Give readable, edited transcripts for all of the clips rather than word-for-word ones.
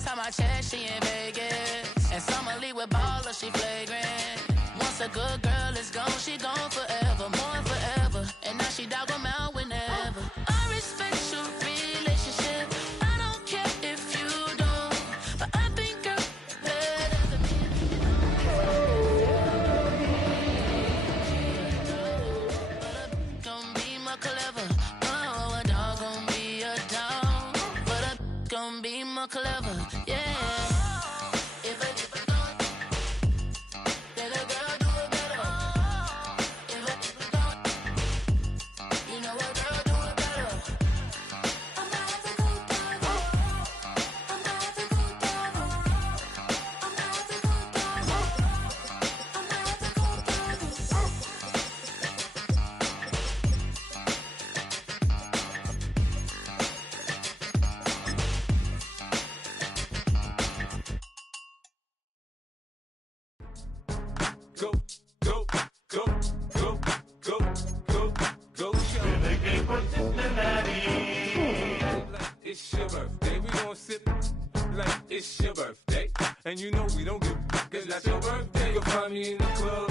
last time I checked, she in Vegas. And Summer Lee with baller, she flagrant. Once a good girl is gone, she gone forever, more forever. And now she dog 'em out whenever. I respect your relationship. I don't care if you don't, but I think I'm better than me. Gon' be more clever. Oh, a dog gon' be a dog, but a gon' be more clever. Yeah. Go, go, go, go, go, go, go, show. In the game for Cincinnati. It's your birthday, we gon' sip like it's your birthday. And you know we don't give cause that's your birthday. You'll find me in the club,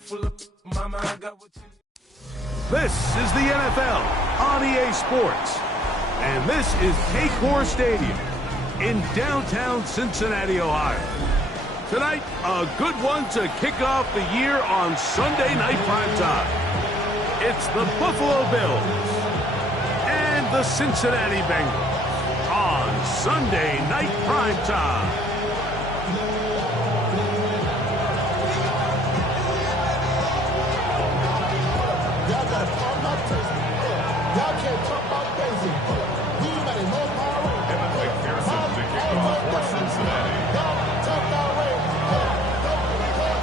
full of mama, I got what you need. This is the NFL on EA Sports. And this is Paycor Stadium in downtown Cincinnati, Ohio. Tonight, a good one to kick off the year on Sunday Night Primetime. It's the Buffalo Bills and the Cincinnati Bengals on Sunday Night Primetime. Y'all gotta talk about tasting. Y'all can't talk about basic. You better know power. Evan McPherson to kick off for Cincinnati.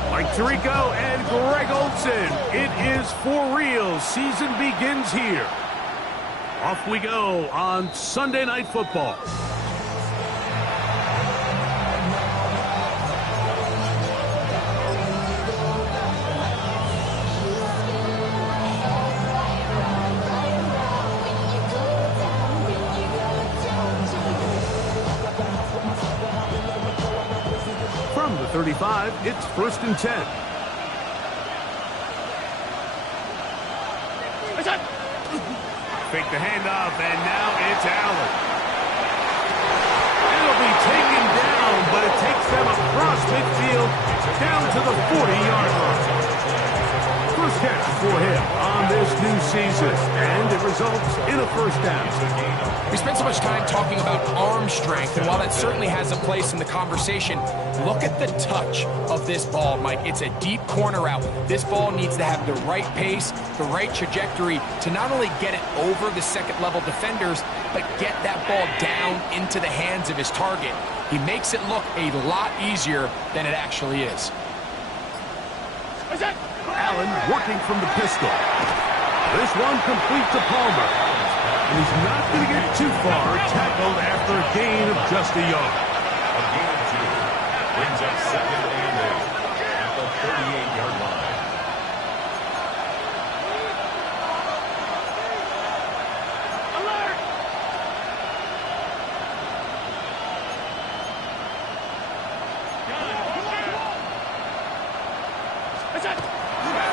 Mike Tirico and Greg Olson. It is for real. Season begins here. Off we go on Sunday Night Football. From the 35, it's 1st and 10. Fake the handoff, and now it's Allen. It'll be taken down, but it takes them across midfield down to the 40-yard line. First catch for him on this new season, and it results in a first down. We spent so much time talking about arm strength, and while that certainly has a place in the conversation, look at the touch of this ball, Mike. It's a deep corner route. This ball needs to have the right pace, the right trajectory to not only get it over the second-level defenders, but get that ball down into the hands of his target. He makes it look a lot easier than it actually is. Allen working from the pistol. This one complete to Palmer. And he's not going to get too far, tackled after a gain of just a yard. A gain of 2 brings up 2nd and 8 at the 38-yard line. Alert!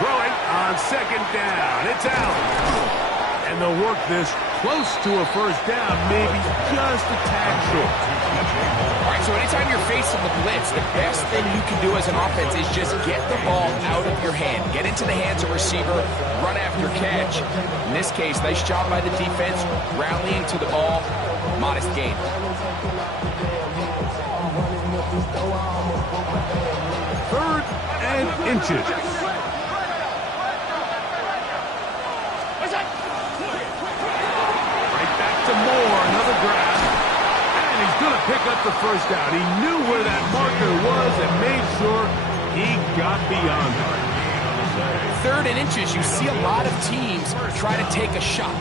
Throwing on 2nd down. It's Allen. And they'll work this close to a first down, maybe just a tad short. All right, so anytime you're facing the blitz, the best thing you can do as an offense is just get the ball out of your hand. Get into the hands of receiver, run after catch. In this case, nice job by the defense, rallying to the ball, modest gain. 3rd and inches. Another grab, and he's going to pick up the first down. He knew where that marker was and made sure he got beyond it. 3rd and inches, you see a lot of teams try to take a shot.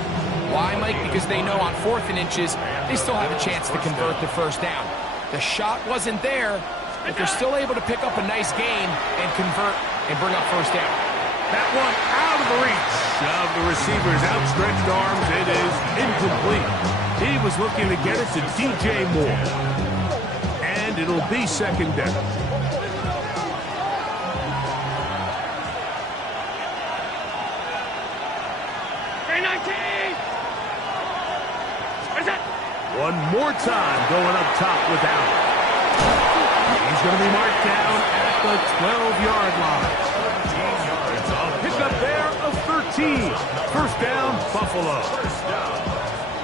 Why, Mike? Because they know on 4th and inches, they still have a chance to convert the first down. The shot wasn't there, but they're still able to pick up a nice gain and convert and bring up first down. That one out of the reach of the receiver's outstretched arms. It is incomplete. He was looking to get it to DJ Moore. it'll be second down. One more time going up top with Allen. He's going to be marked down at the 12-yard line. A pickup there of 13. First down, Buffalo.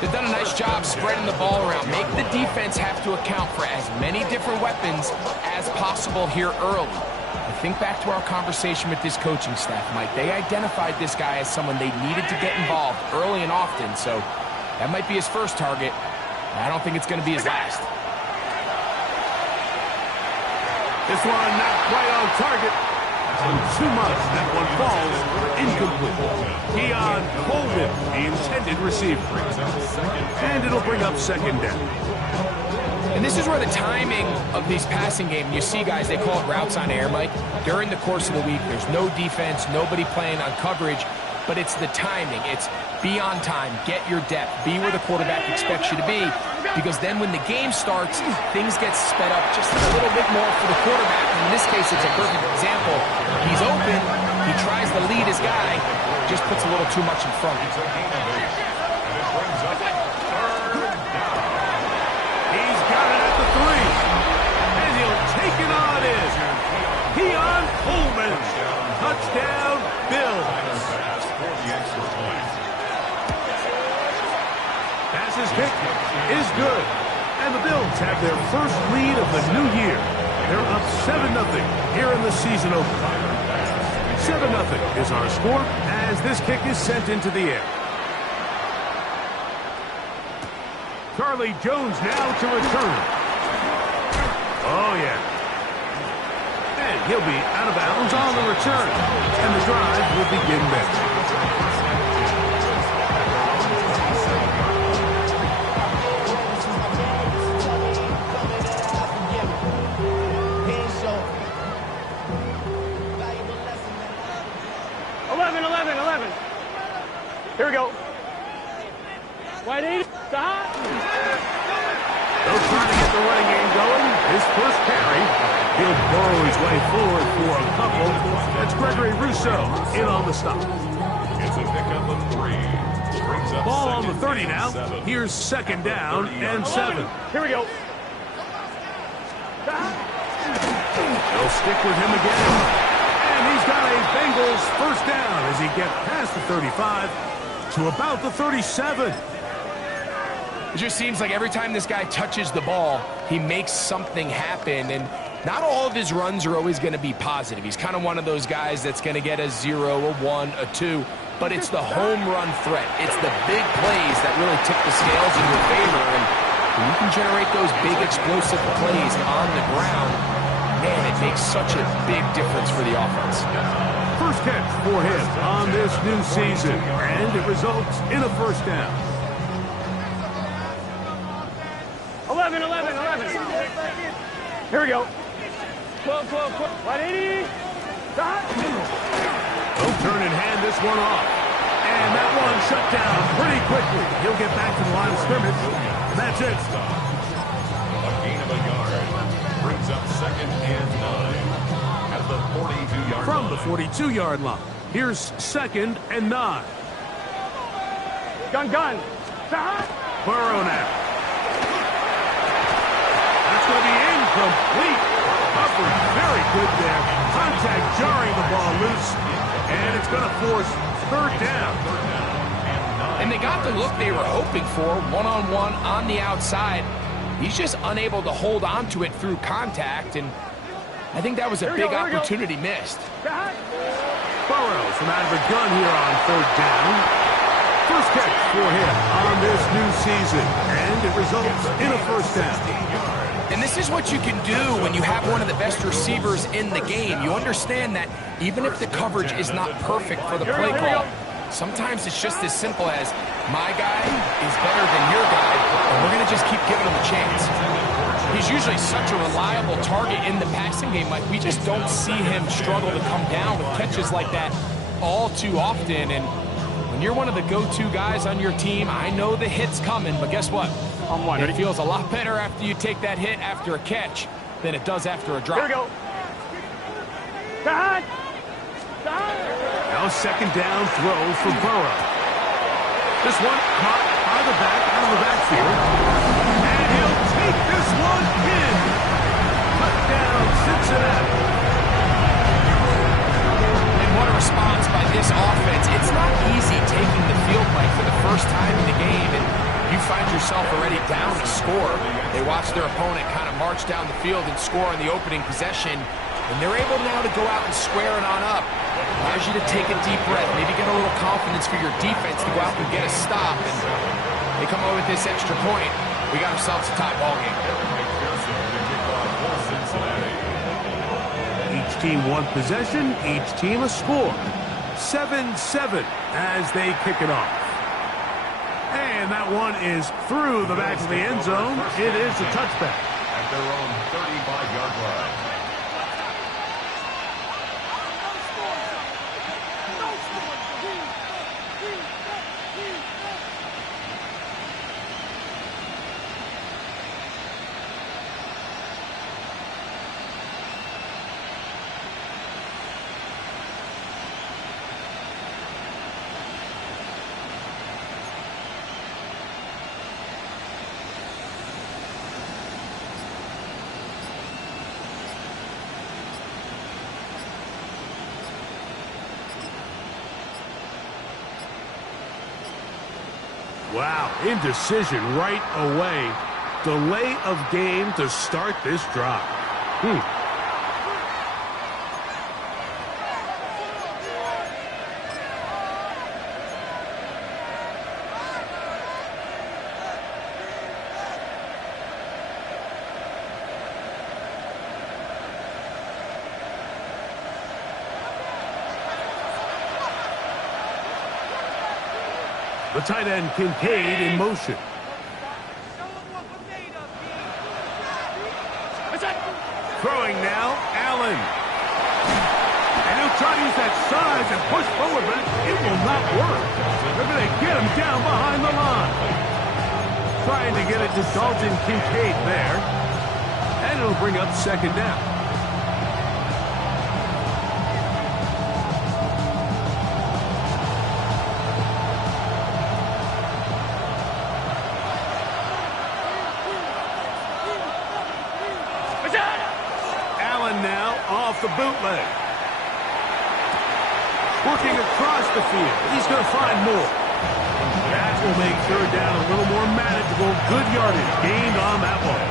They've done a nice job spreading the ball around. Make the defense have to account for as many different weapons as possible here early. I think back to our conversation with this coaching staff, Mike. They identified this guy as someone they needed to get involved early and often, so that might be his first target. I don't think it's going to be his last. This one not quite on target. Too much. That one falls incomplete. Keon Coleman, the intended receiver. And it'll bring up second down. And this is where the timing of these passing game, you see guys, they call it routes on air, Mike. During the course of the week, there's no defense, nobody playing on coverage, but it's the timing. It's be on time, get your depth, be where the quarterback expects you to be, because then when the game starts, things get sped up just a little bit more for the quarterback. In this case, it's a perfect example. He's open, he tries to lead his guy, just puts a little too much in front. He's got it at the 3, and he'll take it on in. Keon Coleman, touchdown, Bills. His kick is good, and the Bills have their first lead of the new year. They're up 7-0 here in the season opener. 7-0 is our score as this kick is sent into the air. Charlie Jones now to return. Oh, yeah. And he'll be out of bounds on the return, and the drive will begin then. Here we go. Wide 80. Stop. They'll try to get the running game going. His first carry. He'll burrow his way forward for a couple. That's Gregory Rousseau in on the stop. It's a pickup of 3. Brings up Ball on the 30 now. 7. Here's second down and 7. Here we go. They'll stick with him again. And he's got a Bengals first down as he gets past the 35 to about the 37. It just seems like every time this guy touches the ball, he makes something happen, and not all of his runs are always going to be positive. He's kind of one of those guys that's going to get a 0, a 1, a 2, but it's the home run threat. It's the big plays that really tip the scales in your favor, and when you can generate those big explosive plays on the ground, man, it makes such a big difference for the offense. First catch for him on this new season, and it results in a first down. 11. Here we go. 12. Wide 80. Stop. They'll turn and hand this one off. And that one shut down pretty quickly. He'll get back to the line of scrimmage. That's it. A gain of a yard. Brings up second and 9. At the 42-yard line. From the 42-yard line. Here's second and 9. Gun. Stop. Burrow now. That's going to be incomplete. Covered very good there. Contact jarring the ball loose. And it's going to force third down. And they got the look they were hoping for, one-on-one on the outside. He's just unable to hold on to it through contact, and I think that was a big opportunity missed. Burrow from out of a gun here on third down. First catch for him on this new season, and it results in a first down. And this is what you can do when you have one of the best receivers in the game. You understand that even if the coverage is not perfect for the play call, sometimes it's just as simple as, my guy is better than your guy, and we're going to just keep giving him a chance. He's usually such a reliable target in the passing game. Like, we just don't see him struggle to come down with catches like that all too often. And when you're one of the go-to guys on your team, I know the hit's coming, but guess what? It feels a lot better after you take that hit after a catch. than it does after a drop. Here we go. God. Now second down throw for Burrow. This one caught by the back out of the backfield. And he'll take this one in. Touchdown, Cincinnati. And what a response by this offense. It's not easy taking the field, Mike, for the first time in the game, and you find yourself already down to score. They watch their opponent kind of march down the field and score on the opening possession, and they're able now to go out and square it on up. Allows you to take a deep breath, maybe get a little confidence for your defense to go out and get a stop, and they come over with this extra point. We got ourselves a tie ball game. Each team one possession, each team a score. 7-7 as they kick it off. And that one is through the back of the end zone. It is a touchback. At their own 35-yard line. Wow, indecision right away. Delay of game to start this drive. The tight end, Kincaid, in motion. Throwing now, Allen. And he'll try to use that size and push forward, but it will not work. They're going to get him down behind the line. Trying to get it to Dalton Kincaid there. And it'll bring up second down. Off the bootleg. Working across the field. He's going to find more. That will make third down a little more manageable. Good yardage gained on that one.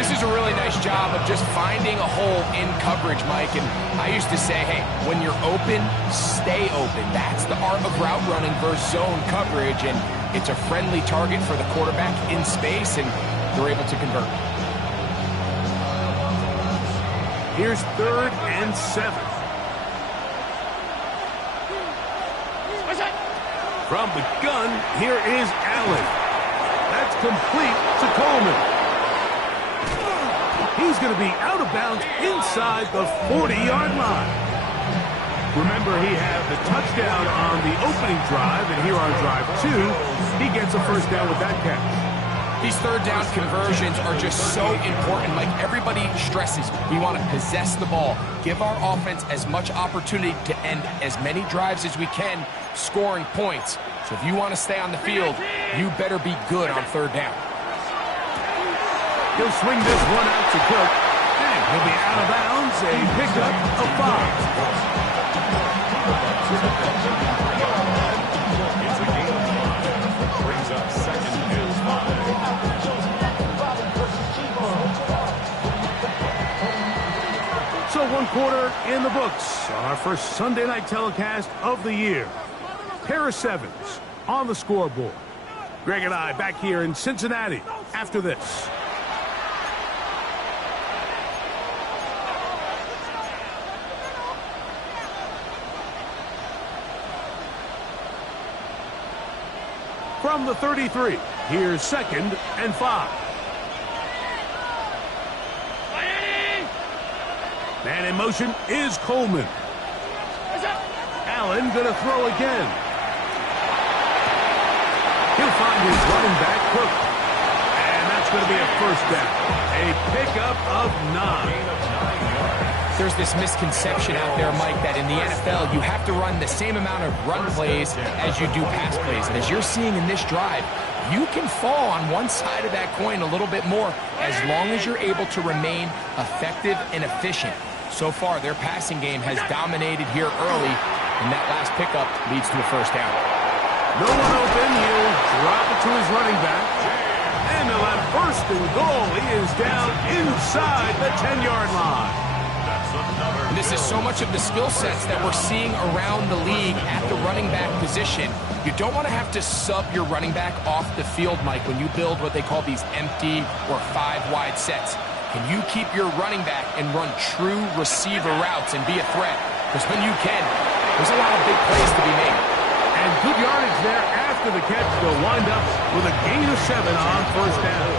This is a really nice job of just finding a hole in coverage, Mike. And I used to say, hey, when you're open, stay open. That's the art of route running versus zone coverage. And it's a friendly target for the quarterback in space, and they're able to convert. Here's 3rd and 7. From the gun, here is Allen. That's complete to Coleman. He's going to be out of bounds inside the 40-yard line. Remember, he had the touchdown on the opening drive, and here on drive 2, he gets a first down with that catch. These third down conversions are just so important. Like everybody stresses, we want to possess the ball, give our offense as much opportunity to end as many drives as we can, scoring points. So if you want to stay on the field, you better be good on third down. He'll swing this one out to Cook, and he'll be out of bounds, a pickup of 5. It's a gain of 5. Brings up second and 5. So 1 quarter in the books on our first Sunday night telecast of the year. Pair of 7s on the scoreboard. Greg and I back here in Cincinnati after this. From the 33, here's 2nd and 5. Man in motion is Coleman. Allen going to throw again. He'll find his running back, Cook. And that's going to be a first down. A pickup pickup of 9. There's this misconception out there, Mike, that in the NFL, you have to run the same amount of run plays as you do pass plays. And as you're seeing in this drive, you can fall on one side of that coin a little bit more as long as you're able to remain effective and efficient. So far, their passing game has dominated here early, and that last pickup leads to a first down. No one open. He'll drop it to his running back. And he'll have first and goal. He is down inside the 10-yard line. And this is so much of the skill sets that we're seeing around the league at the running back position. You don't want to have to sub your running back off the field, Mike, when you build what they call these empty or 5-wide sets. Can you keep your running back and run true receiver routes and be a threat? Because when you can, there's a lot of big plays to be made. And good yardage there after the catch. They'll wind up with a gain of 7 on first down.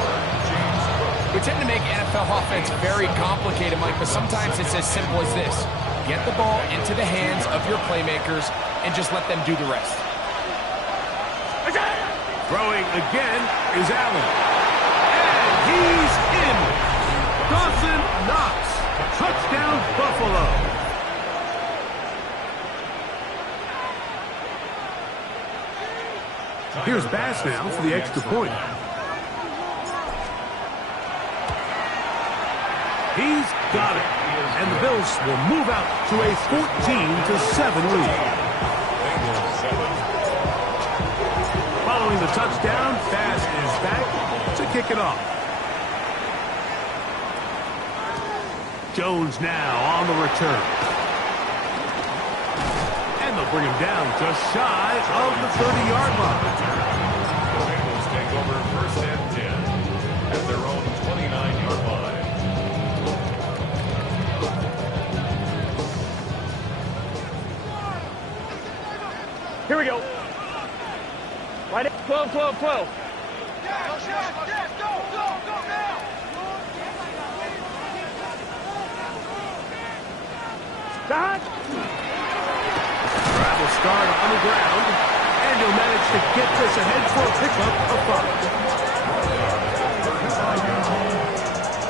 We tend to make NFL offense very complicated, Mike, but sometimes it's as simple as this. Get the ball into the hands of your playmakers and just let them do the rest. Throwing again is Allen. And he's in. Dawson Knox. Touchdown, Buffalo. Here's Bass now for the extra point. He's got it. And the Bills will move out to a 14-7 lead. Following the touchdown, Bass is back to kick it off. Jones now on the return. And they'll bring him down just shy of the 30-yard line. The Bengals take over first and 10 at their own 29-yard line. Here we go. Right in. 12, 12, 12. Dodge. Travel start on the ground, and he'll manage to get this ahead for a pickup of 5.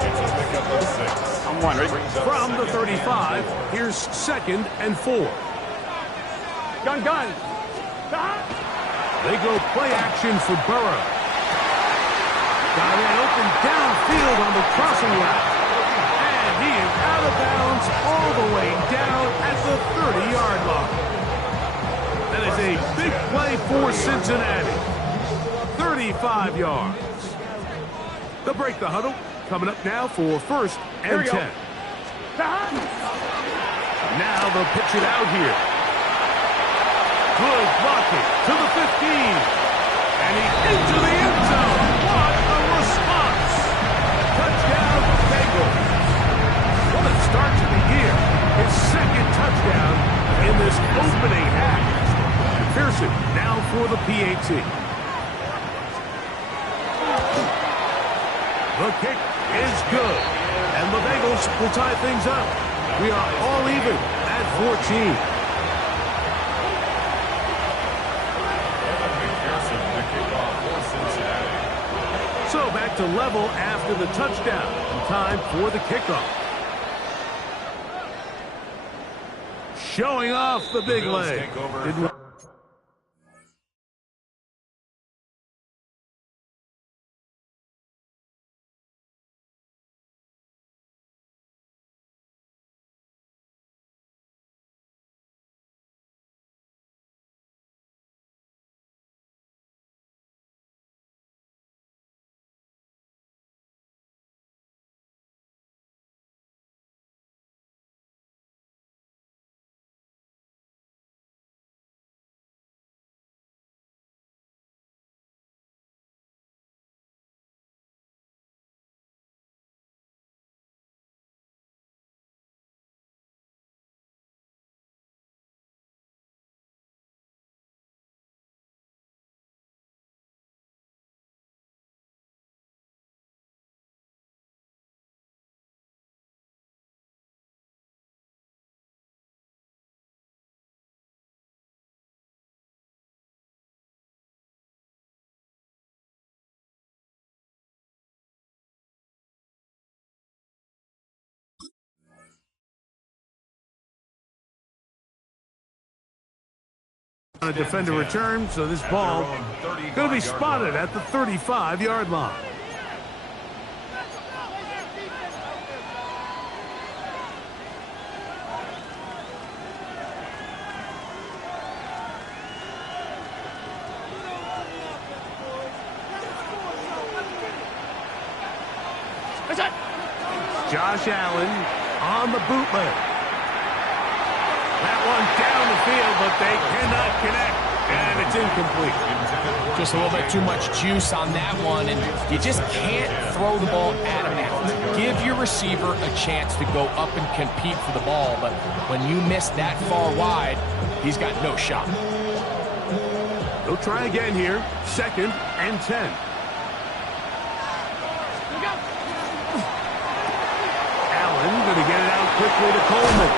It's a pickup of 6. I'm wondering. From the 35, here's 2nd and 4. Gun, gun. They go play action for Burrow. Got it open downfield on the crossing route. And he is out of bounds all the way down at the 30-yard line. That is a big play for Cincinnati. 35 yards. They'll break the huddle. Coming up now for 1st and 10. Now they'll pitch it out here. Good blocking to the 15. And he's into the end zone. What a response. Touchdown, Bengals. What a start to the year. His 2nd touchdown in this opening half. Pearson now for the PAT. The kick is good. And the Bengals will tie things up. We are all even at 14. So back to level after the touchdown. Time for the kickoff. Showing off the big leg. A defender return, so this ball going to be spotted at the 35-yard line. Josh Allen on the bootleg. That one down the field, but they cannot connect, and it's incomplete. Just a little bit too much juice on that one, and you just can't throw the ball out of bounds. Give your receiver a chance to go up and compete for the ball, but when you miss that far wide, he's got no shot. They'll try again here, 2nd and 10. Going to get it out quickly to Coleman.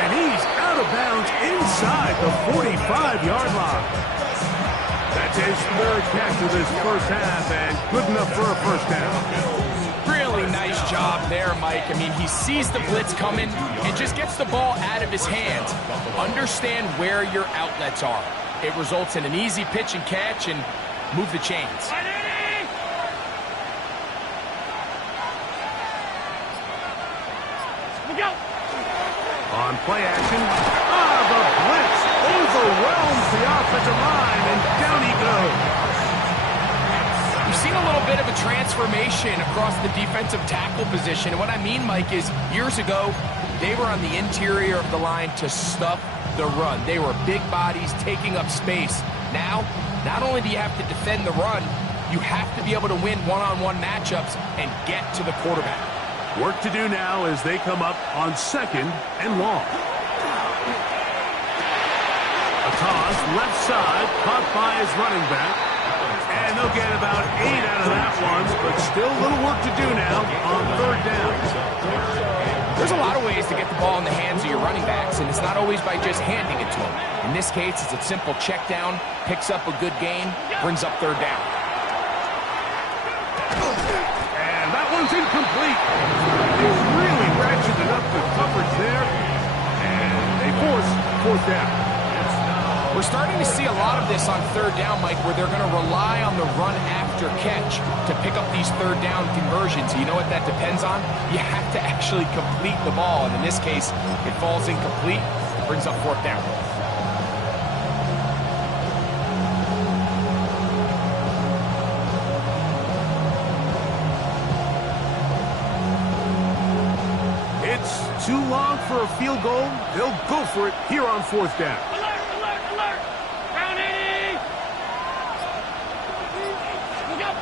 And he's out of bounds inside the 45-yard line. That's his 3rd catch of this first half, and good enough for a first down. Really nice job there, Mike. I mean, he sees the blitz coming and just gets the ball out of his hands. Understand where your outlets are. It results in an easy pitch and catch and move the chains. On play action, the blitz overwhelms the offensive line, and down he goes. We've seen a little bit of a transformation across the defensive tackle position. And what I mean, Mike, is years ago, they were on the interior of the line to stuff the run. They were big bodies taking up space. Now, not only do you have to defend the run, you have to be able to win one-on-one matchups and get to the quarterback. Work to do now as they come up on 2nd and long. A toss, left side, caught by his running back. And they'll get about 8 out of that one, but still a little work to do now on 3rd down. There's a lot of ways to get the ball in the hands of your running backs, and it's not always by just handing it to them. In this case, it's a simple check down, picks up a good gain, brings up 3rd down. One's incomplete. They really ratcheted up the coverage there, and they force 4th down. We're starting to see a lot of this on 3rd down, Mike, where they're going to rely on the run after catch to pick up these 3rd down conversions. You know what that depends on? You have to actually complete the ball, and in this case, it falls incomplete, brings up 4th down. Too long for a field goal. They'll go for it here on 4th down. Alert, alert, alert! Round 80! Look out!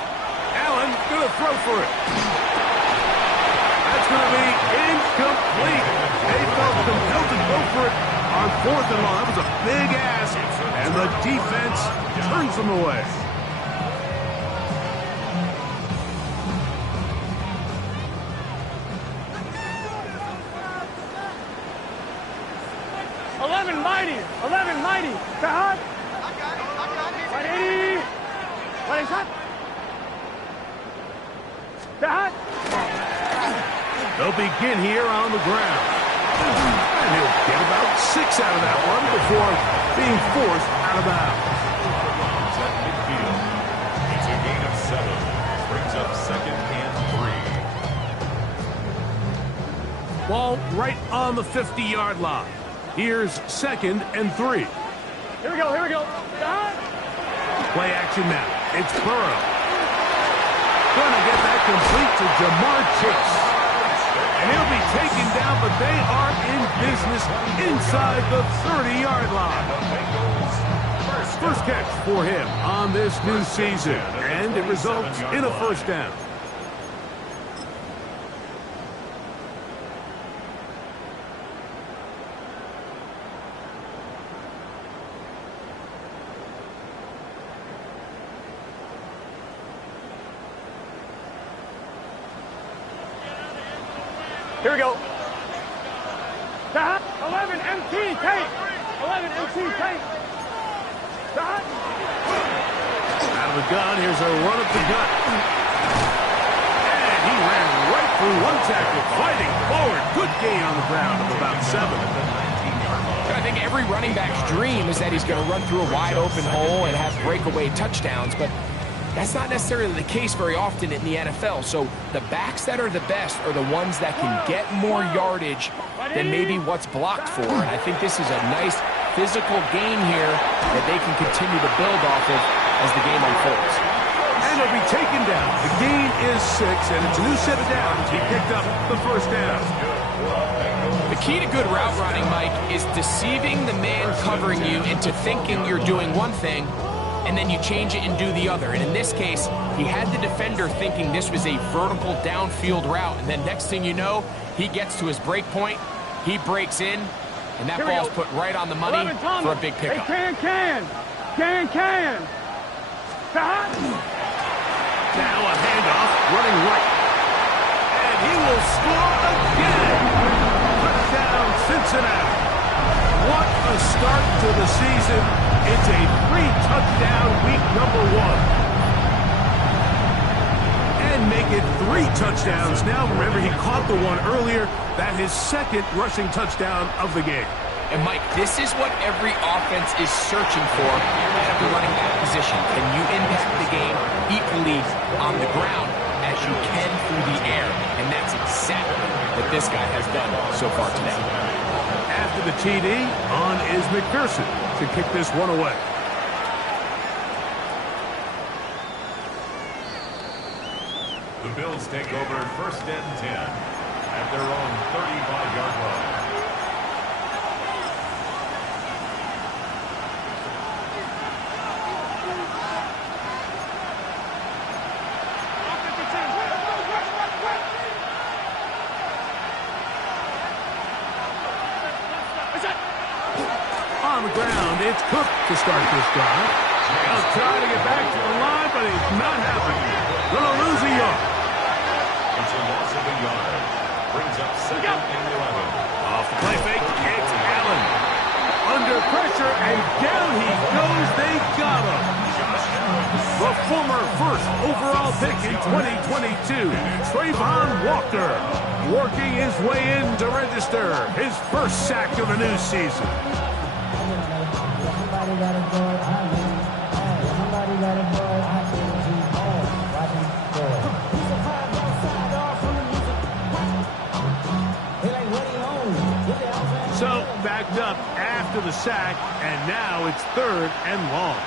Allen going to throw for it. That's going to be incomplete. They felt compelled to go for it on 4th and long. That was a big ask, and the defense turns them away. Mighty. Hot. Right 80. Right hot. Hot. They'll begin here on the ground. And he'll get about 6 out of that one before being forced out of bounds. At midfield. It's a gain of 7. Brings up 2nd and 3. Ball right on the 50-yard line. Here's 2nd and 3. Here we go. Play action now. It's Burrow. Gonna get that complete to Jamar Chase. And he'll be taken down, but they are in business inside the 30-yard line. First catch for him on this new season, and it results in a 1st down. Here we go. 11 MT tape. 11 MT tape. Out of the gun, here's a run up the gut. And he ran right through one tackle, fighting forward. Good gain on the ground of about 7. I think every running back's dream is that he's going to run through a wide open hole and have breakaway touchdowns, but that's not necessarily the case very often in the NFL. So the backs that are the best are the ones that can get more yardage than maybe what's blocked for. And I think this is a nice physical gain here that they can continue to build off of as the game unfolds. And he'll be taken down. The gain is 6, and it's a new set of downs. He picked up the first down. The key to good route running, Mike, is deceiving the man covering you into thinking you're doing one thing, and then you change it and do the other. And in this case, he had the defender thinking this was a vertical downfield route, and then next thing you know, he gets to his break point, he breaks in, and that ball's put right on the money for a big pickup. Hey, can. Now a handoff, running right. And he will score again. Touchdown, Cincinnati. What a start to the season. It's a 3-touchdown week number 1. And make it 3 touchdowns now. Remember, he caught the one earlier. That his second rushing touchdown of the game. And, Mike, this is what every offense is searching for at the running back position. Can you impact the game equally on the ground as you can through the air? And that's exactly what this guy has done so far today. After the TD, on is McPherson to kick this one away. The Bills take over 1st and 10 at their own 35-yard line. On the ground, it's Cook to start this drive. He'll try to get back to the line, but he's not happening. Gonna lose a yard. It's a loss of a yard. Brings up 2nd and 11. Off the play fake, it's Allen. Under pressure, and down he goes. They got him. The former first overall pick in 2022, Trayvon Walker, working his way in to register his first sack of the new season. So, backed up after the sack, and now it's 3rd and long.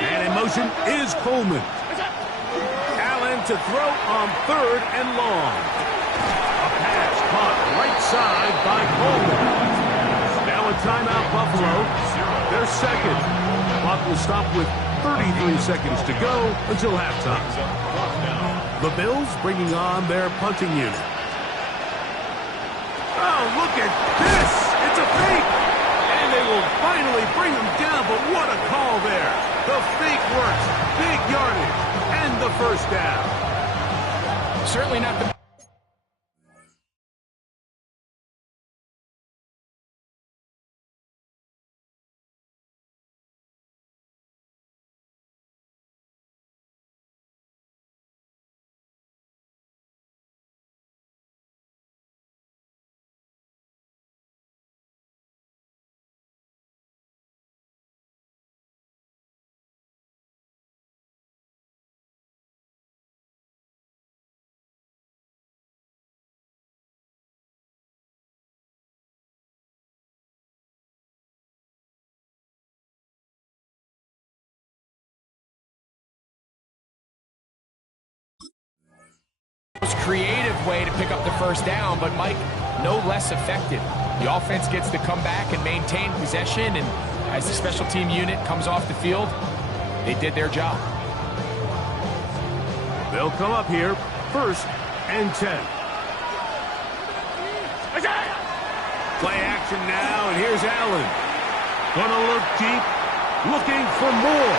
And in motion is Coleman. Allen to throw on 3rd and long. A pass caught right side by Coleman. Now a timeout, Buffalo. Their second. Clock will stop with 33 seconds to go until halftime. The Bills bringing on their punting unit. Oh, look at this! It's a fake! And they will finally bring him down, but what a call there! The fake works, big yardage, and the first down. Certainly not the... most creative way to pick up the first down, but Mike, no less effective. The offense gets to come back and maintain possession, and as the special team unit comes off the field, they did their job. They'll come up here, 1st and 10. Play action now, and here's Allen. Gonna look deep, looking for more.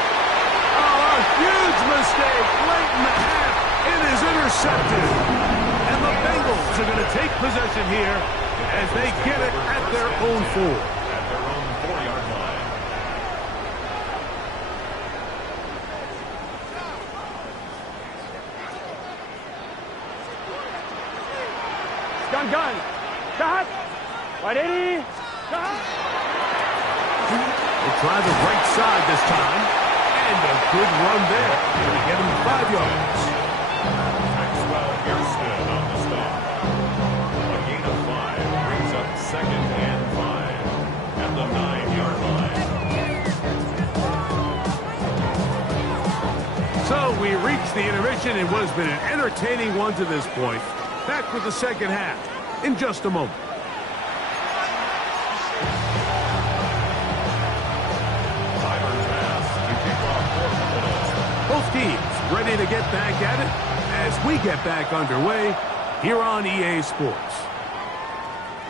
Oh, a huge mistake late in the half. It is intercepted. And the Bengals are going to take possession here as they get it at their own 4. At their own 4-yard line. Gun. Shot. Right 80. Shot. They try the right side this time. And a good run there. Going to get him 5 yards. Maxwell Kirsten on the stop. A gain of 5 brings up 2nd and 5 at the 9-yard line. So we reached the intermission in what has been an entertaining one to this point. Back with the second half in just a moment. Both teams ready to get back at it as we get back underway here on EA Sports.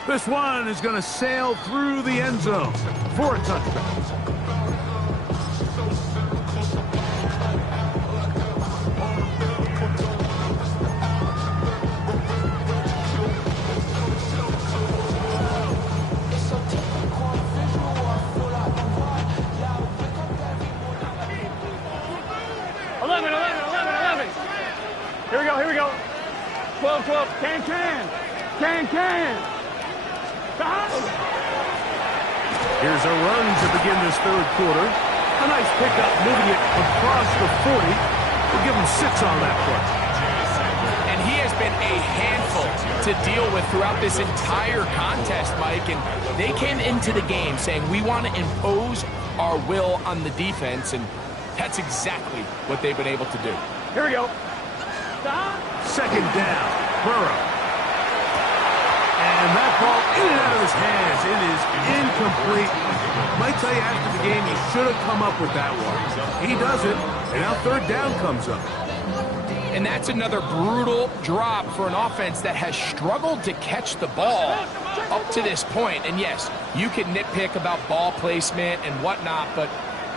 This one is going to sail through the end zone for a touchdown. Here we go. 12. Can. Here's a run to begin this third quarter. A nice pickup moving it across the 40. We'll give him 6 on that play. And he has been a handful to deal with throughout this entire contest, Mike. And they came into the game saying, we want to impose our will on the defense. And that's exactly what they've been able to do. Here we go. Second down, Burrow. And that ball in and out of his hands. It is incomplete. Might tell you after the game he should have come up with that one. He doesn't, and now third down comes up. And that's another brutal drop for an offense that has struggled to catch the ball up to this point. And yes, you can nitpick about ball placement and whatnot, but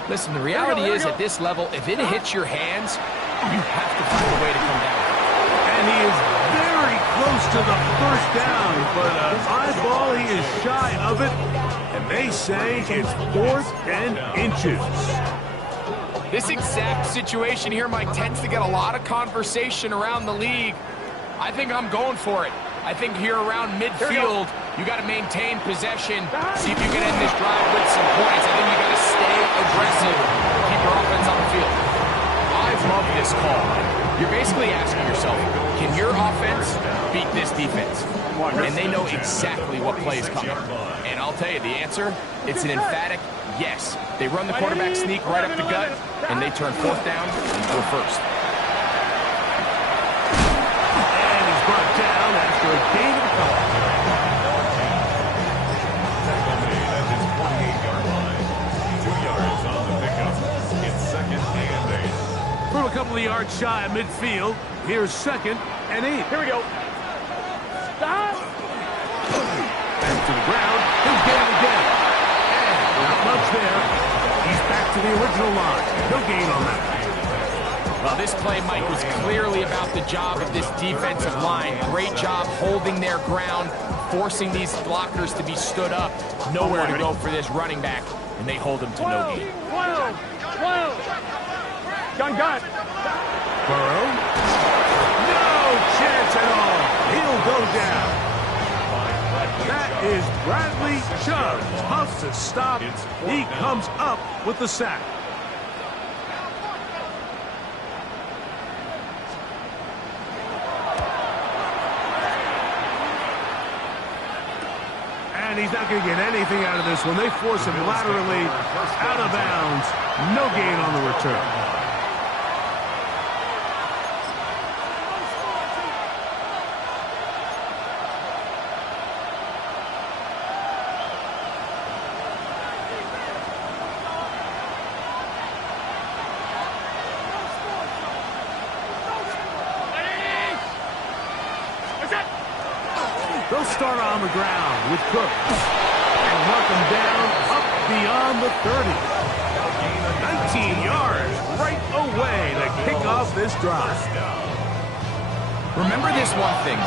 listen, the reality is at this level, if it hits your hands, you have to find a way to come down. And he is very close to the first down, but high ball, he is shy of it. And they say it's 4th and inches. This exact situation here, Mike, tends to get a lot of conversation around the league. I think I'm going for it. I think here around midfield, you got to maintain possession, see if you can end this drive with some points. I think you got to stay aggressive, keep your offense on the field. I love this call. You're basically asking yourself, can your offense beat this defense? And they know exactly what play is coming. And I'll tell you the answer, it's an emphatic yes. They run the quarterback sneak right up the gut, and they turn 4th down into a 1st. And he's brought down after a gain of a couple. Tackle made at his 28-yard line. 2 yards on the pickup. It's 2nd and 8. From a couple of yards shy of midfield, here's 2nd and 8. Here we go. Stop. Back to the ground. He'll get it again. And not much there. He's back to the original line. No gain on that. Well, this play, Mike, was clearly about the job of this defensive line. Great job holding their ground, forcing these blockers to be stood up. Nowhere to go for this running back, and they hold him to no gain. 12. Gun. Burrow. No chance at all. He'll go down. That is Bradley Chubb. Tough to stop. He comes up with the sack. And he's not going to get anything out of this one. They force him laterally out of bounds. No gain on the return. They'll start on the ground with Cook and mark him down up beyond the 30. 19 yards right away to kick off this drive. Remember this one thing.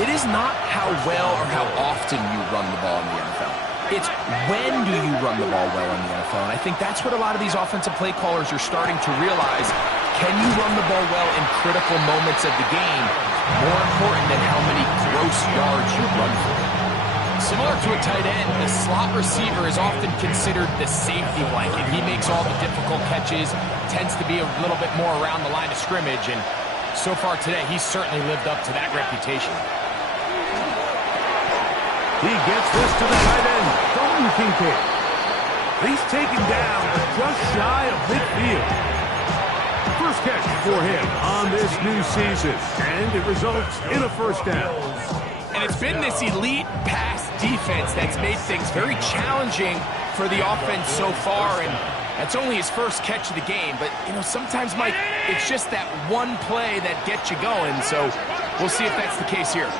It is not how well or how often you run the ball in the NFL. It's when do you run the ball well in the NFL. And I think that's what a lot of these offensive play callers are starting to realize. Can you run the ball well in critical moments of the game? More important than how many most yards you run for. Similar to a tight end, the slot receiver is often considered the safety blanket. He makes all the difficult catches, tends to be a little bit more around the line of scrimmage, and so far today, he's certainly lived up to that reputation. He gets this to the tight end, Dalton Kincaid. He's taken down just shy of midfield. First catch for him on this new season, and it results in a first down. And it's been this elite pass defense that's made things very challenging for the offense so far, and that's only his first catch of the game. But, you know, sometimes, Mike, it's just that one play that gets you going, so we'll see if that's the case here.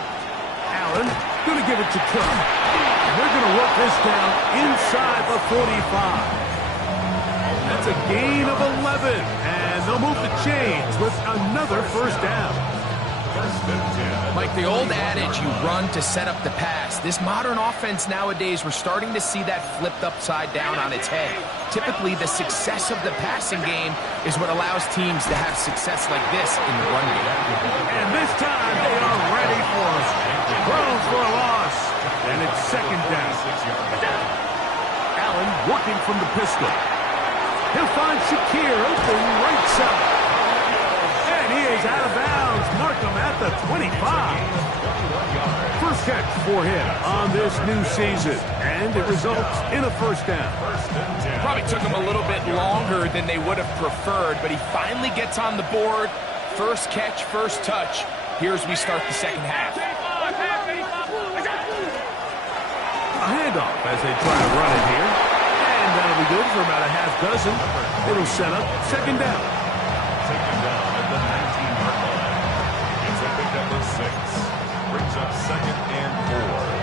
Allen going to give it to Cook. And they're going to work this down inside the 45. That's a gain of 11, and they'll move the chains with another first down. Like the old adage, you run to set up the pass. This modern offense nowadays, we're starting to see that flipped upside down on its head. Typically, the success of the passing game is what allows teams to have success like this in the run game. And this time, they are ready for it. Throws for a loss, and it's second down. Allen working from the pistol. He'll find Shakir open right side. And he is out of bounds. Mark him at the 25. First catch for him on this new season, and it results in a first down. Probably took him a little bit longer than they would have preferred, but he finally gets on the board. First catch, first touch. Here's we start the second half. A handoff as they try to run it here. And that'll be good for about a half dozen. It'll set up second down. Taken down at the 19-yard line. It's a pick up of 6. Brings up second and 4.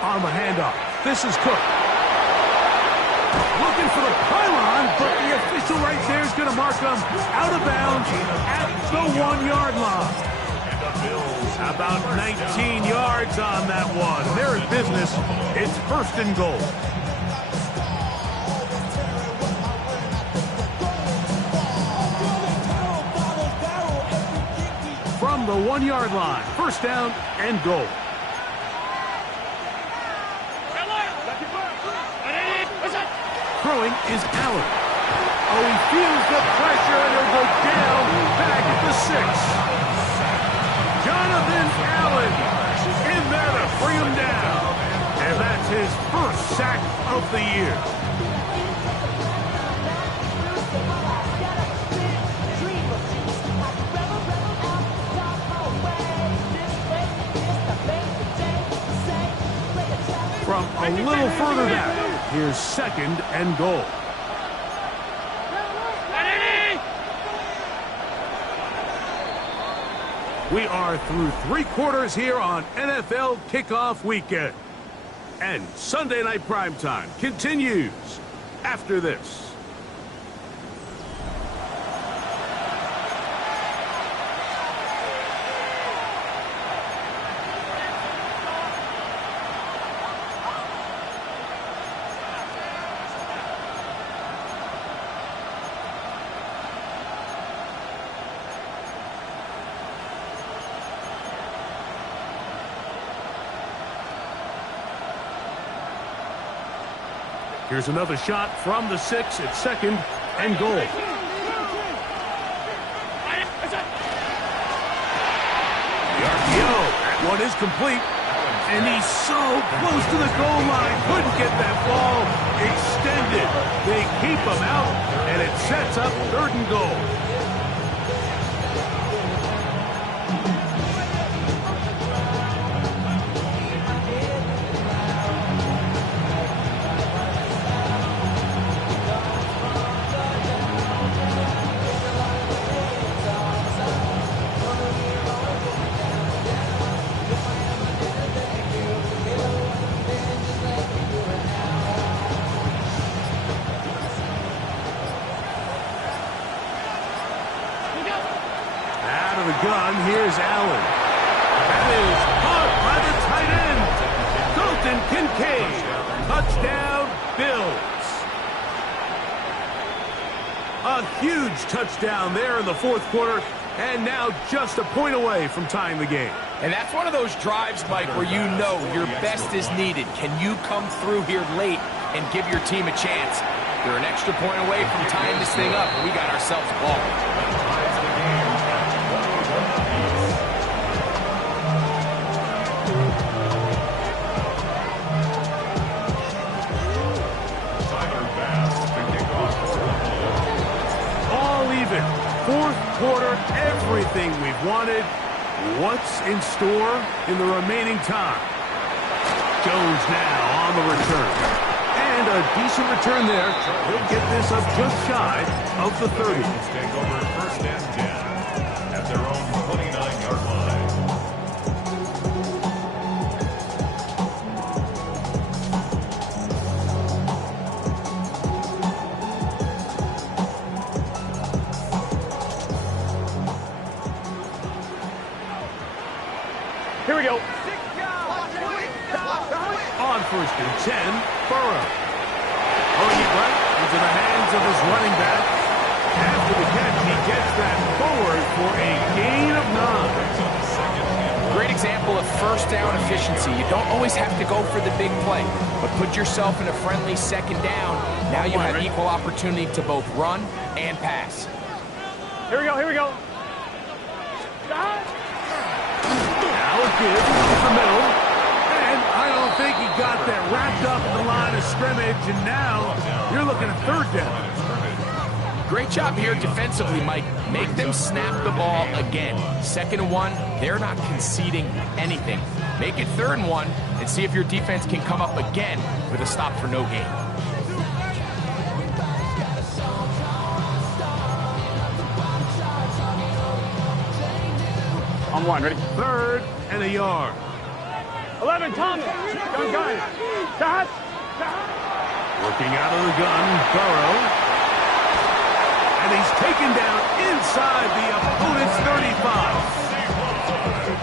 On the handoff, this is Cook. Looking for the pylon, but the official right there is going to mark him out of bounds at the 1-yard line. About 19 yards on that one. They're in business. It's first and goal. From the 1-yard line, first down and goal. Throwing is Allen. Oh, he feels the pressure, and he'll go down back at the 6. Jonathan Allen in there to bring him down. And that's his first sack of the year. From a little further back, here's second and goal. We are through 3 quarters here on NFL Kickoff Weekend. And Sunday Night Primetime continues after this. Here's another shot from the 6 at second and goal. The RPO, that one is complete. And he's so close to the goal line, couldn't get that ball extended. They keep him out, and it sets up third and goal. gun, here's Allen. That is caught by the tight end, Dalton Kincaid. Touchdown, Bills. A huge touchdown there in the fourth quarter, and now just a point away from tying the game. And that's one of those drives, Mike, where you know your best is needed. Can you come through here late and give your team a chance? They're an extra point away from tying this thing up, and we got ourselves a ball. All even. Fourth quarter, everything we've wanted. What's in store in the remaining time? Jones now on the return. And a decent return there. He'll get this up just shy of the 30. Take over first and 10 at their own 29-yard line. Here we go. On first and 10, Burrow. Throwing it right into the hands of his running back. After the catch, he gets that forward for a gain of 9. Great example of first down efficiency. You don't always have to go for the big play, but put yourself in a friendly second down. Now you have equal opportunity to both run and pass. Here we go, here we go. Now a give to the middle. And I don't think he got that wrapped up in the line of scrimmage. And now you're looking at third down. Great job here defensively, Mike. Make them snap the ball again. 2nd and 1, they're not conceding anything. Make it 3rd and 1 and see if your defense can come up again with a stop for no gain. On one, ready? 3rd and a yard. 11, Thompson. Gun. Stop. Working out of the gun, Burrow. And he's taken down inside the opponent's 35.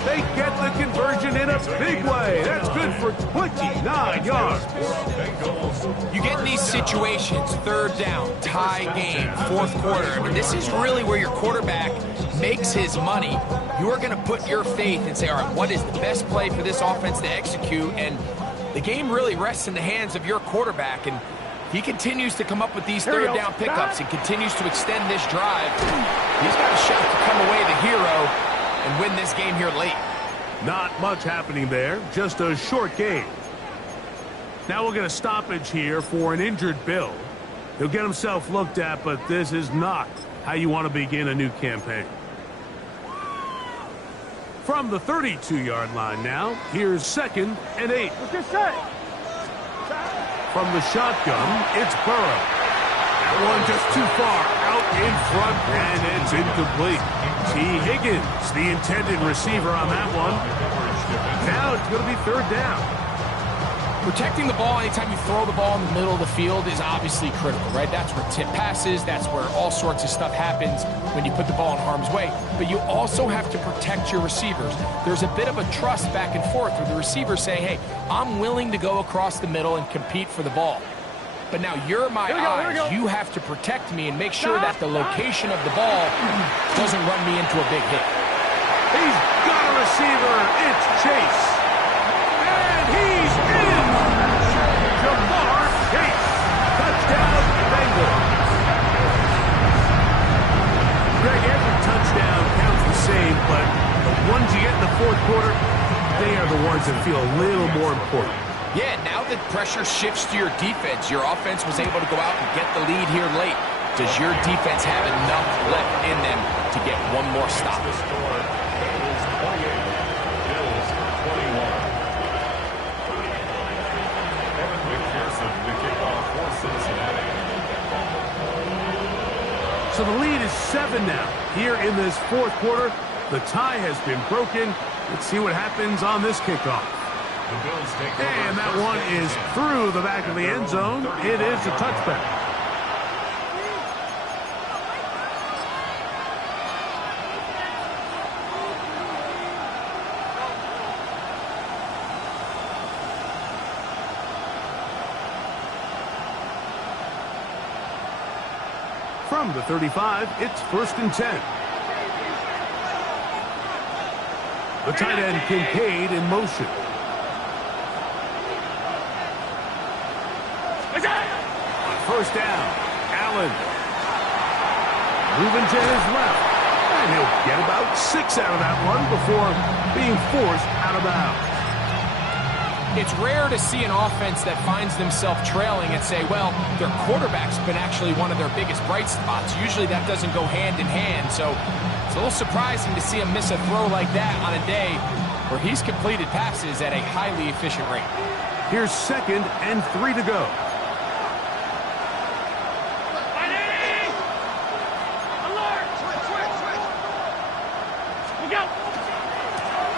They get the conversion in a big way. That's good for 29 yards. You get in these situations, 3rd down, tie game, 4th quarter. I mean, this is really where your quarterback makes his money. You're going to put your faith and say, all right, what is the best play for this offense to execute? And the game really rests in the hands of your quarterback. And he continues to come up with these 3rd down pickups and continues to extend this drive. He's got a shot to come away the hero and win this game here late. Not much happening there, just a short game. Now we'll get a stoppage here for an injured Bill. He'll get himself looked at, but this is not how you want to begin a new campaign. From the 32-yard line now, here's 2nd and 8. What's this say? From the shotgun, it's Burrow. That one just too far out in front, and it's incomplete. T. Higgins, the intended receiver on that one. Now it's going to be 3rd down. Protecting the ball anytime you throw the ball in the middle of the field is obviously critical, right? That's where tip passes, that's where all sorts of stuff happens when you put the ball in harm's way. But you also have to protect your receivers. There's a bit of a trust back and forth where the receivers say, hey, I'm willing to go across the middle and compete for the ball. But now you're my eyes. You have to protect me and make sure that the location of the ball doesn't run me into a big hit. He's got a receiver. It's Chase. And he's in. Jamar Chase. Touchdown, Bengals. Greg, every touchdown counts the same, but the ones you get in the fourth quarter, they are the ones that feel a little more important. Yeah, now that pressure shifts to your defense, your offense was able to go out and get the lead here late. Does your defense have enough left in them to get one more stop? The score is 28, Bills 21. Evan McPherson, the kickoff for Cincinnati. So the lead is 7 now. Here in this fourth quarter, the tie has been broken. Let's see what happens on this kickoff. And that one is through the back of the end zone. It is a touchback. From the 35, it's 1st and 10. The tight end Kincaid in motion. On 1st down, Allen. Moving to his left. And he'll get about 6 out of that one before being forced out of bounds. It's rare to see an offense that finds themselves trailing and say, well, their quarterback's been actually one of their biggest bright spots. Usually that doesn't go hand in hand, so it's a little surprising to see him miss a throw like that on a day where he's completed passes at a highly efficient rate. Here's 2nd and 3 to go.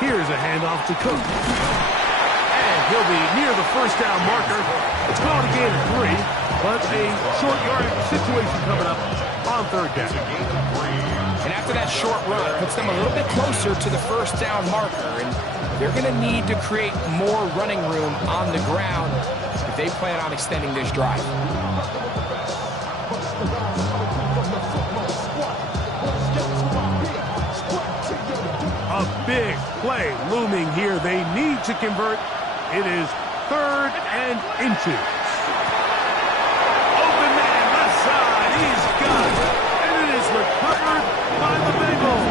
Here's a handoff to Cook. And he'll be near the 1st down marker. It's going to gain of 3, but a short yardage situation coming up on 3rd down. And after that short run, it puts them a little bit closer to the 1st down marker. And they're going to need to create more running room on the ground if they plan on extending this drive. A big play looming here. They need to convert. It is 3rd and inches. Open man, left side. He's got it. And it is recovered by the Bengals.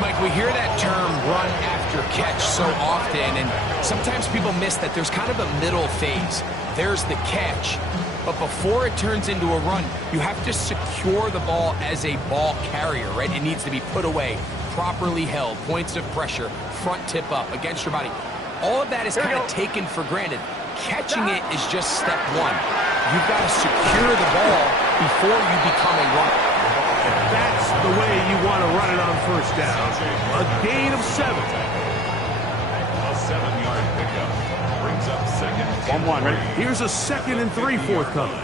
Mike, we hear that term run after catch so often, and sometimes people miss that there's kind of a middle phase. There's the catch, but before it turns into a run, you have to secure the ball as a ball carrier, right? It needs to be put away, properly held, points of pressure, front tip up against your body. All of that is kind of taken for granted. Catching it is just step one. You've got to secure the ball before you become a runner. That's the way you want to run it on 1st down. A gain of 7. A 7-yard pickup brings up 2nd and 1-1, ready? Here's a 2nd and 3 forthcoming.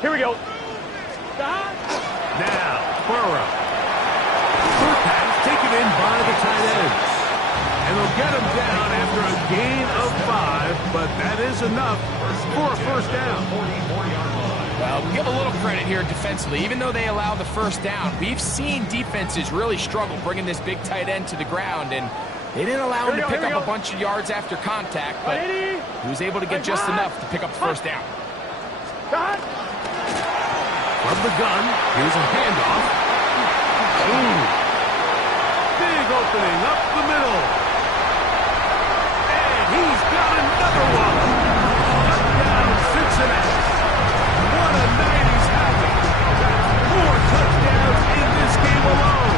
Here we go. Now, Burrow. Short pass taken in by the tight ends. And they'll get him down after a gain of 5, but that is enough for a 1st down. Well, we give a little credit here defensively. Even though they allow the 1st down, we've seen defenses really struggle bringing this big tight end to the ground, and they didn't allow him to pick up a bunch of yards after contact, but he was able to get just enough to pick up the 1st down. From the gun, here's a handoff. Ooh. Big opening up the middle. And he's got another one. Touchdown, Cincinnati. What a night he's having. 4 touchdowns in this game alone.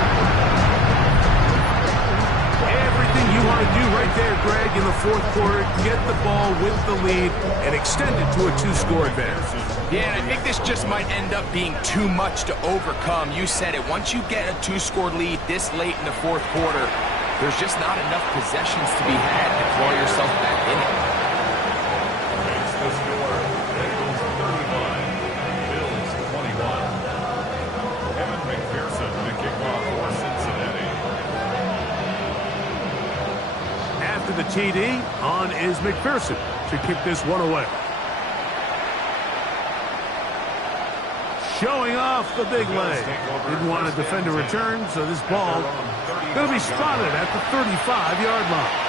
Everything you want to do right there, Greg, in the 4th quarter, get the ball with the lead and extend it to a 2-score advantage. Yeah, and I think this just might end up being too much to overcome. You said it. Once you get a 2-score lead this late in the 4th quarter, there's just not enough possessions to be had to claw yourself back in it. It's the score. Bengals 35, Bills 21. Evan McPherson to kick off for Cincinnati. After the TD, on is McPherson to kick this one away. Showing off the big leg. Didn't want to defend a return, so this ball going to be spotted at the 35-yard line.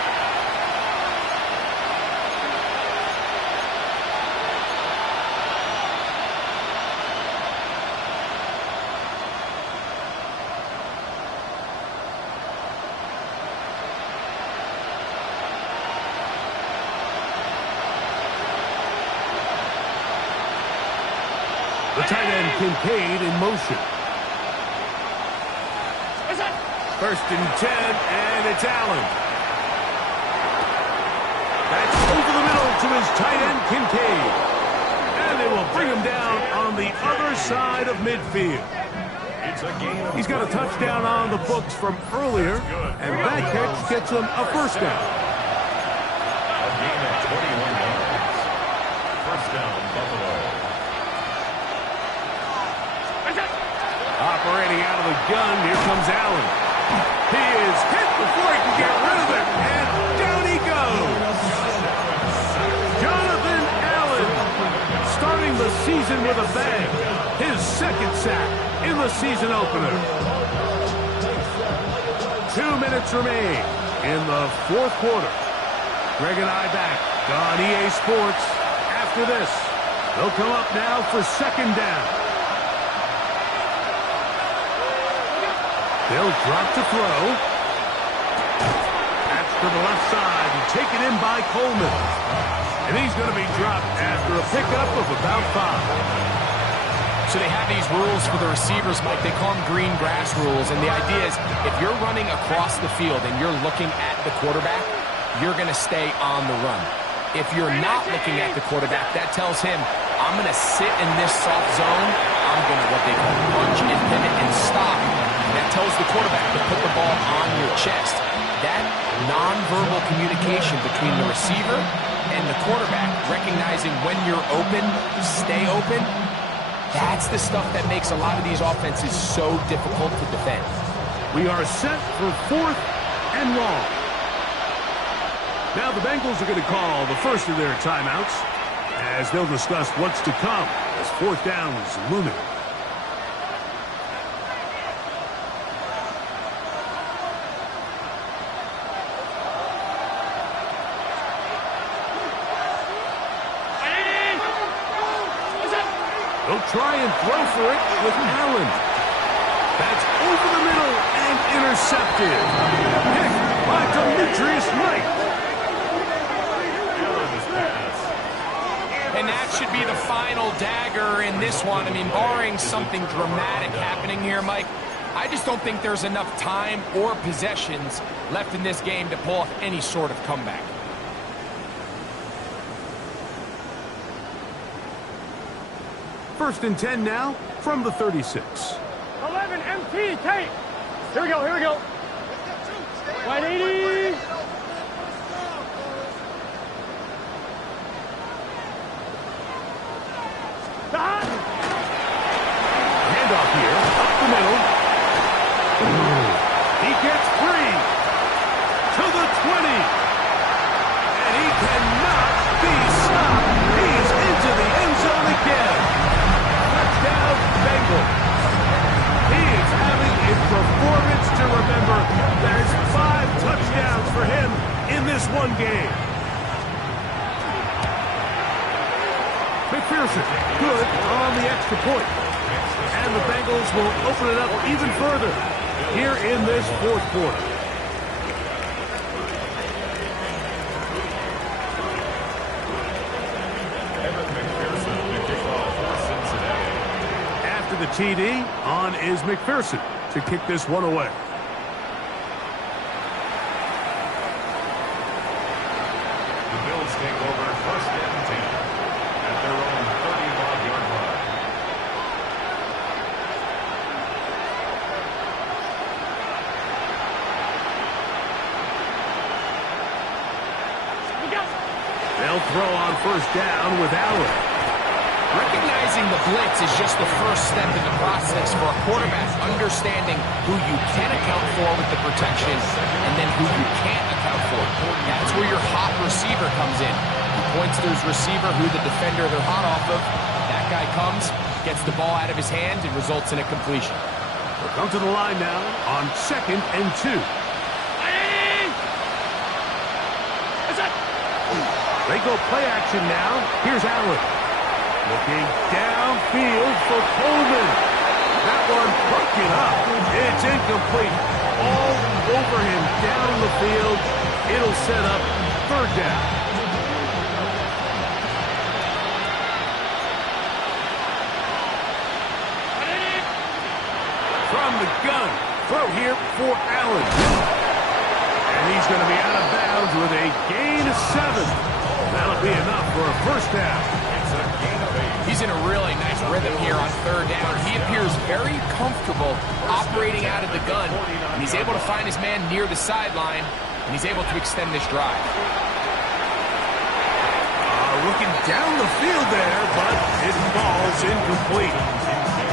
The tight end Kincaid in motion. 1st and 10, and it's Allen. That's over the middle to his tight end Kincaid. And they will bring him down on the other side of midfield. He's got a touchdown on the books from earlier, and that catch gets him a 1st down. A gain of 21 yards. 1st down, Buffalo. Operating out of the gun, here comes Allen. He is hit before he can get rid of it, and down he goes. Jonathan Allen, starting the season with a bang. His second sack in the season opener. 2 minutes remain in the fourth quarter. Greg and I back on EA Sports after this. They'll come up now for second down. They'll drop to throw. That's to the left side and taken in by Coleman. And he's going to be dropped after a pickup of about 5. So they have these rules for the receivers, Mike. They call them green grass rules. And the idea is if you're running across the field and you're looking at the quarterback, you're going to stay on the run. If you're not looking at the quarterback, that tells him, I'm going to sit in this soft zone. I'm going to what they call punch and pivot and stop. That tells the quarterback to put the ball on your chest. That nonverbal communication between the receiver and the quarterback, recognizing when you're open, stay open, that's the stuff that makes a lot of these offenses so difficult to defend. We are set for 4th and long. Now the Bengals are going to call the first of their timeouts as they'll discuss what's to come as 4th down is looming. They'll try and throw for it with Allen. That's over the middle and intercepted. Picked by Demetrius Knight. And that should be the final dagger in this one. I mean, barring something dramatic happening here, Mike, I just don't think there's enough time or possessions left in this game to pull off any sort of comeback. First and 10 now from the 36. 11 MT, take. Here we go, here we go. 180. Handoff here, up the middle. He gets free to the 20. And he cannot be stopped. He's into the end zone again. Touchdown, Bengals. He is having a performance to remember. There's 5 touchdowns for him in this one game. McPherson, good on the extra point. And the Bengals will open it up even further here in this fourth quarter. After the TD, on is McPherson to kick this one away. The Bills take over first and 10 at their own 35-yard line. They'll throw on first down with Allen. Recognizing the blitz is just the first step in the process for a quarterback understanding who you can account for with the protection and then who you can't account for. That's where your hot receiver comes in. He points to his receiver, who the defender they're hot off of. That guy comes, gets the ball out of his hand, and results in a completion. We'll come to the line now on 2nd and 2. They go play action now. Here's Allen. Looking downfield for Coleman. That one broken up. It's incomplete. All over him down the field. It'll set up third down. From the gun. Throw here for Allen. And he's going to be out of bounds with a gain of 7. That'll be enough for a first down. It's a gain of 8. He's in a really nice rhythm here on third down. He appears very comfortable operating out of the gun. And he's able to find his man near the sideline, and he's able to extend this drive. Looking down the field there, but it falls incomplete.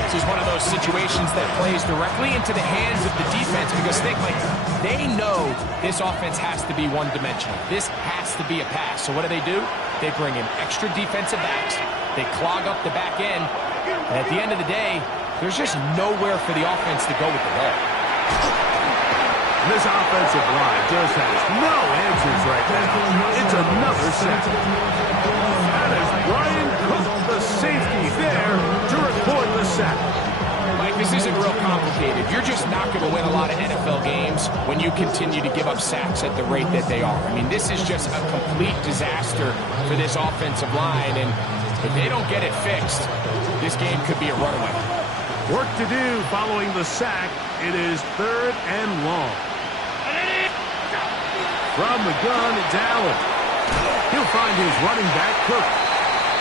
This is one of those situations that plays directly into the hands of the defense because think, like, they know this offense has to be one-dimensional. This has to be a pass. So what do? They bring in extra defensive backs, They clog up the back end. And at the end of the day, there's just nowhere for the offense to go with the ball. This offensive line just has no answers right now. It's another sack. That is Brian Cook, the safety, there to record the sack. Mike, this isn't real complicated. You're just not going to win a lot of NFL games when you continue to give up sacks at the rate that they are. I mean, this is just a complete disaster for this offensive line, and if they don't get it fixed, this game could be a runaway. Work to do following the sack. It is 3rd and long. From the gun, it's Allen. He'll find his running back, Cook.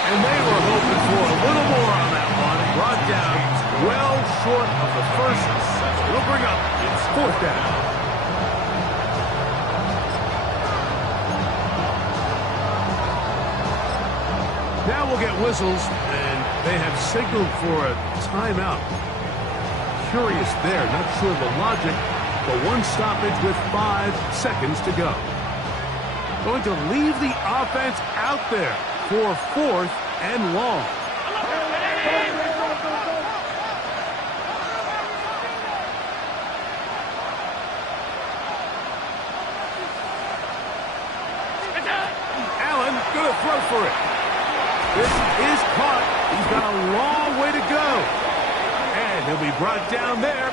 And they were hoping for a little more on that one. Brought down well short of the first. It'll bring up 4th down. Now we'll get whistles, and they have signaled for a timeout. Curious there, not sure the logic, but one stoppage with 5 seconds to go. Going to leave the offense out there for 4th and long. Allen gonna throw for it. This is caught. He's got a long way to go. And he'll be brought down there.